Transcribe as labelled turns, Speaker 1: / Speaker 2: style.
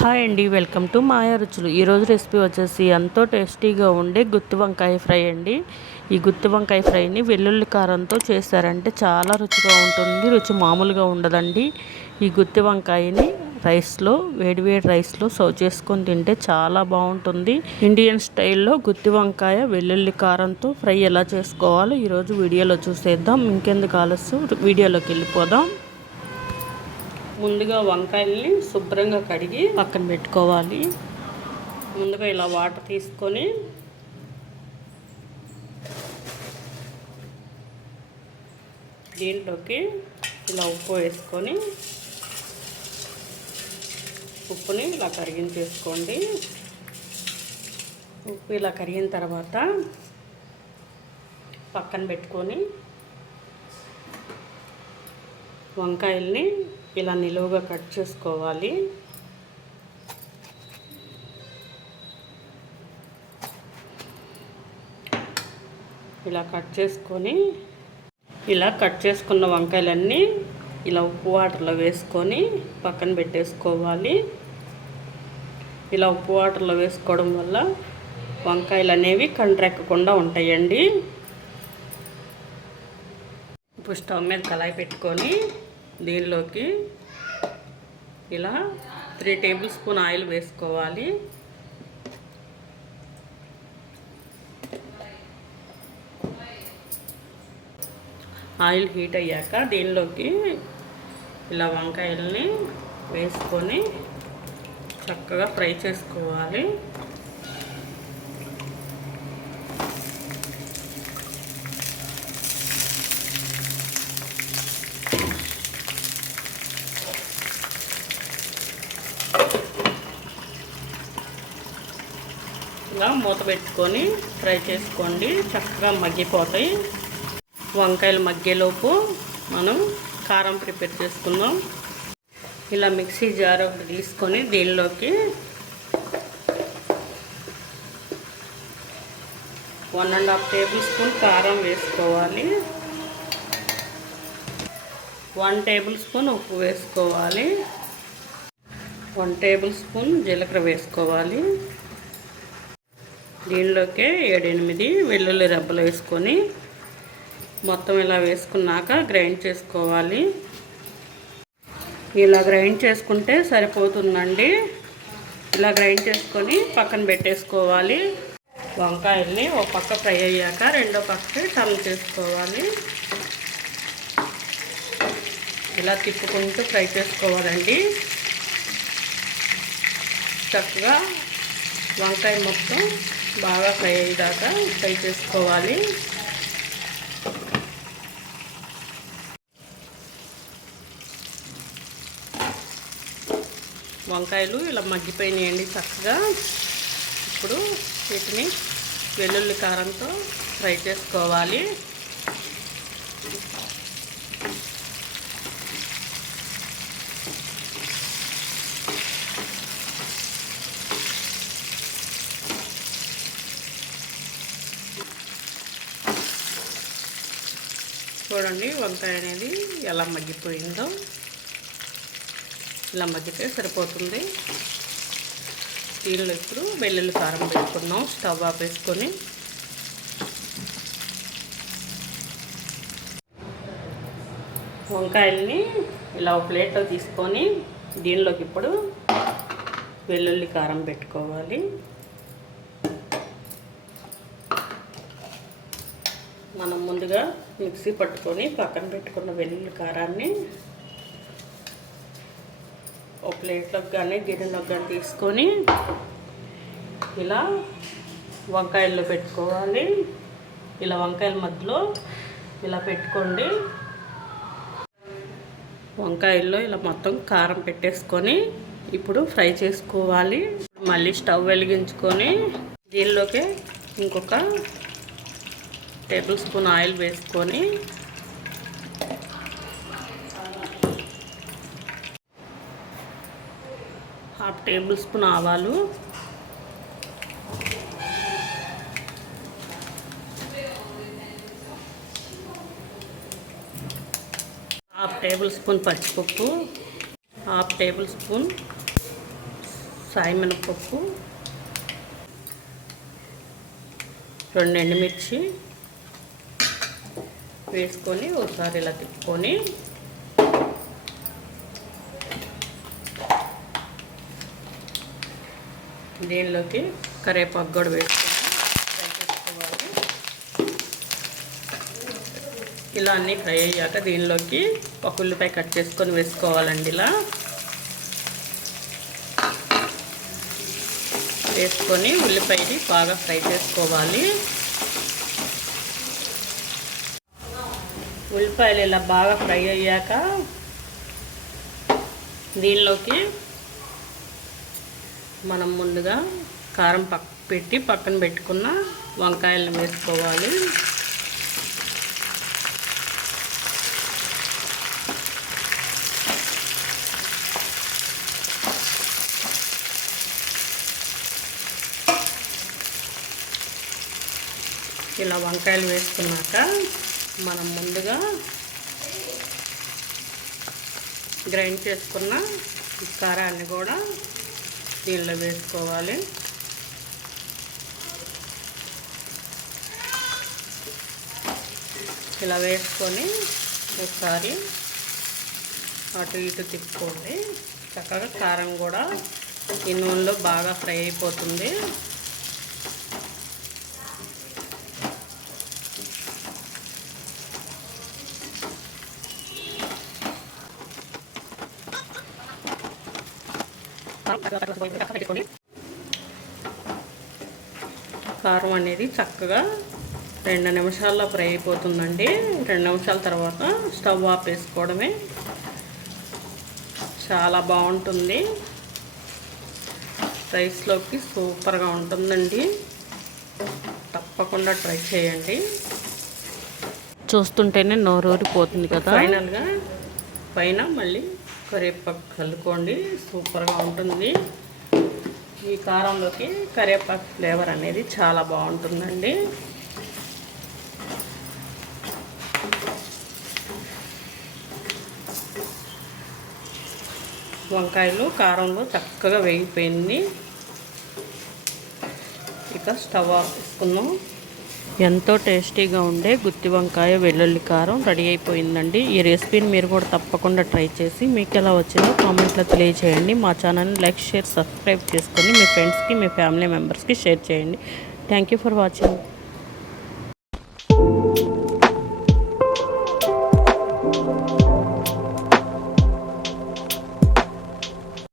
Speaker 1: Hi అండి welcome to మాయా రుచులు. ఈరోజు రెసిపీ వచ్చేసి ఎంతో టేస్టీగా ఉండే గుత్తి వంకాయ ఫ్రై అండి. ఈ గుత్తి వంకాయ ఫ్రైని వెల్లుల్లి కారంతో చేశారంటే చాలా రుచిగా ఉంటుంది రుచి మామూలుగా ఉండదండి. ఈ గుత్తి వంకాయని రైస్లో వేడివేడి రైస్లో సర్వ్ చేసుకొని తింటే చాలా బాగుంటుంది. ఇండియన్ స్టైల్లో గుత్తి వంకాయ వెల్లుల్లి కారంతో ఫ్రై ఎలా చేసుకోవాలో ఈరోజు వీడియోలో చూసేద్దాం. ఇంకెందుకు ఆలస్యం? వీడియోలోకి వెళ్ళిపోదాం. ముందుగా వంకాయల్ని శుభ్రంగా కడిగి పక్కన పెట్టుకోవాలి. ముందుగా ఇలా వాటర్ తీసుకొని దీంట్లోకి ఇలా ఉప్పు వేసుకొని ఉప్పుని ఇలా కరిగించేసుకోండి. ఉప్పు ఇలా కరిగిన తర్వాత పక్కన పెట్టుకొని వంకాయల్ని ఇలా నిలువుగా కట్ చేసుకోవాలి. ఇలా కట్ చేసుకొని ఇలా కట్ చేసుకున్న వంకాయలన్నీ ఇలా ఉప్పు వాటర్లో వేసుకొని పక్కన పెట్టేసుకోవాలి. ఇలా ఉప్పు వాటర్లో వేసుకోవడం వల్ల వంకాయలు అనేవి కంట్రెక్కకుండా ఉంటాయండి. ఇప్పుడు స్టవ్ మీద కళాయి పెట్టుకొని దీనిలోకి ఇలా త్రీ టేబుల్ స్పూన్ ఆయిల్ వేసుకోవాలి. ఆయిల్ హీట్ అయ్యాక దీనిలోకి ఇలా వంకాయల్ని వేసుకొని చక్కగా ఫ్రై చేసుకోవాలి. చక్కగా మూత పెట్టుకొని ఫ్రై చేసుకోండి. చక్కగా మగ్గిపోతాయి. వంకాయలు మగ్గేలోపు మనం కారం ప్రిపేర్ చేసుకుందాం. ఇలా మిక్సీ జార్ ఒకటి తీసుకొని దీనిలోకి one and half tablespoon కారం వేసుకోవాలి. వన్ టేబుల్ స్పూన్ ఉప్పు వేసుకోవాలి. వన్ టేబుల్ స్పూన్ జీలకర్ర వేసుకోవాలి. దీనిలోకే ఏడెనిమిది వెల్లుల్లి రెబ్బలు వేసుకొని మొత్తం ఇలా వేసుకున్నాక గ్రైండ్ చేసుకోవాలి. ఇలా గ్రైండ్ చేసుకుంటే సరిపోతుందండి. ఇలా గ్రైండ్ చేసుకొని పక్కన పెట్టేసుకోవాలి. వంకాయల్ని ఒక పక్క ఫ్రై అయ్యాక రెండో పక్కకి టర్న్ చేసుకోవాలి. ఇలా తిప్పుకుంటూ ఫ్రై చేసుకోవాలండి. చక్కగా వంకాయ మొత్తం బాగా ఫ్రై అయ్యేదాకా ఫ్రై చేసుకోవాలి. వంకాయలు ఇలా మగ్గిపోయినాయండి చక్కగా. ఇప్పుడు వీటిని వెల్లుల్లి కారంతో ఫ్రై చేసుకోవాలి. చూడండి వంకాయ అనేది ఎలా మగ్గిపోయిందో. ఇలా మగ్గితే సరిపోతుంది. దీనిలో ఇప్పుడు వెల్లుల్లి కారం పెట్టుకున్నాం స్టవ్ ఆపేసుకొని వంకాయల్ని ఇలా ఒక ప్లేట్లో తీసుకొని దీనిలోకి ఇప్పుడు వెల్లుల్లి కారం పెట్టుకోవాలి. మనం ముందుగా మిక్సీ పట్టుకొని పక్కన పెట్టుకున్న వెల్లుల్లి కారాన్ని ఒక ప్లేట్లోకి కానీ గిన్నెలోకి కానీ తీసుకొని ఇలా వంకాయల్లో పెట్టుకోవాలి. ఇలా వంకాయల మధ్యలో ఇలా పెట్టుకోండి. వంకాయల్లో ఇలా మొత్తం కారం పెట్టేసుకొని ఇప్పుడు ఫ్రై చేసుకోవాలి. మళ్ళీ స్టవ్ వెలిగించుకొని దీనిలోకి ఇంకొక టేబుల్ స్పూన్ ఆయిల్ వేసుకొని హాఫ్ టేబుల్ స్పూన్ ఆవాలు. హాఫ్ టేబుల్ స్పూన్ పచ్చిపప్పు. హాఫ్ టేబుల్ స్పూన్ సాయి మినపప్పు రెండు ఎండుమిర్చి. వేసుకొని ఒకసారి ఇలా తిప్పుకొని దీనిలోకి కరివేపాకు కూడా వేసుకొని ఫ్రై ఇలా అన్నీ ఫ్రై అయ్యాక దీనిలోకి ఒక ఉల్లిపాయ కట్ చేసుకొని వేసుకోవాలండి ఇలా. వేసుకొని ఉల్లిపాయని బాగా ఫ్రై చేసుకోవాలి. ఉల్లిపాయలు ఇలా బాగా ఫ్రై అయ్యాక దీనిలోకి మనం ముందుగా కారం పక్క పెట్టి పక్కన పెట్టుకున్న వంకాయలను వేసుకోవాలి. ఇలా వంకాయలు వేసుకున్నాక మనం ముందుగా గ్రైండ్ చేసుకున్న కారాన్ని కూడా దీనిలో వేసుకోవాలి. ఇలా వేసుకొని ఒకసారి అటు ఇటు తిప్పుకోండి. చక్కగా కారం కూడా ఈ నూనెలో బాగా ఫ్రై అయిపోతుంది. కారం అనేది చక్కగా రెండు నిమిషాల్లో ఫ్రై అయిపోతుందండి. రెండు నిమిషాల తర్వాత స్టవ్ ఆఫ్ వేసుకోవడమే చాలా బాగుంటుంది. రైస్లోకి సూపర్గా ఉంటుందండి. తప్పకుండా ట్రై చేయండి. చూస్తుంటేనే నోరూరిపోతుంది కదా. ఫైనల్గా పైన మళ్ళీ కరివేపాకు కలుపుకోండి. సూపర్గా ఉంటుంది. ఈ కారంలోకి కరివేపాకు ఫ్లేవర్ అనేది చాలా బాగుంటుందండి. వంకాయలు కారంలో చక్కగా వేగిపోయింది. ఇక స్టవ్ ఆఫ్ తీసుకుందాం ఎంతో టేస్టీగా ఉండే గుత్తి వంకాయ వెల్లుల్లి కారం రెడీ అయిపోయిందండి. ఈ రెసిపీని మీరు కూడా తప్పకుండా ట్రై చేసి మీకు ఎలా వచ్చిందో కామెంట్లో తెలియజేయండి. మా ఛానల్ని లైక్ షేర్ సబ్స్క్రైబ్ చేసుకొని మీ ఫ్రెండ్స్కి మీ ఫ్యామిలీ మెంబర్స్కి షేర్ చేయండి. Thank you for watching.